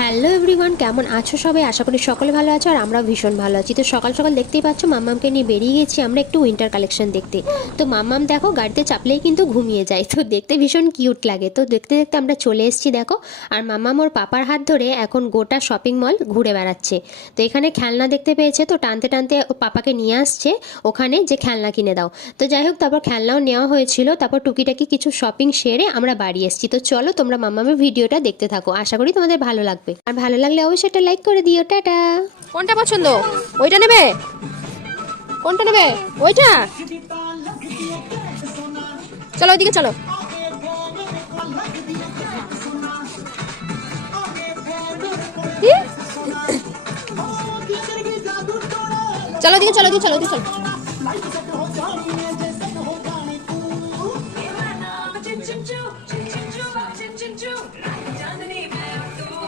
Hello everyone, কেমন আছো সবাই? আশা করি সকলে ভালো আছো আর আমরাও ভীষণ ভালো আছি। তো সকাল সকাল দেখতেই পাচ্ছ মাম্মামকে নিয়ে বেরিয়ে গেছি আমরা একটু উইন্টার কালেকশন দেখতে। তো মাম্মাম দেখো গাড়িতে চাপলেই কিন্তু ঘুমিয়ে যায়, তো দেখতে ভীষণ কিউট লাগে। তো দেখতে দেখতে আমরা চলে এসেছি দেখো। আর মাম্মাম ওর পাপার হাত ধরে এখন গোটা শপিং মল ঘুরে বেড়াচ্ছে। তো এখানে খেলনা দেখতে পেয়েছে, তো টানতে টানতে ও পাপাকে নিয়ে আসছে ওখানে যে খেলনা কিনে দাও। তো যাই হোক, তারপর খেলনাও নেওয়া হয়েছিল, তারপর টুকিটাকি কিছু শপিং সেরে আমরা বাড়ি এসেছি। তো চলো তোমরা মাম্মামের ভিডিওটা দেখতে থাকো, আশা করি তোমাদের ভালো লাগবে। আর ভালো লাগলে অবশ্যই একটা লাইক করে দিও। টাটা। কোনটা পছন্দ? ওইটা নেবে? কোনটা নেবে? ওইটা? চলো ওইদিকে চলো। কি? চলো ওইদিকে চলো, ওইদিকে চলো, ওইদিকে চলো।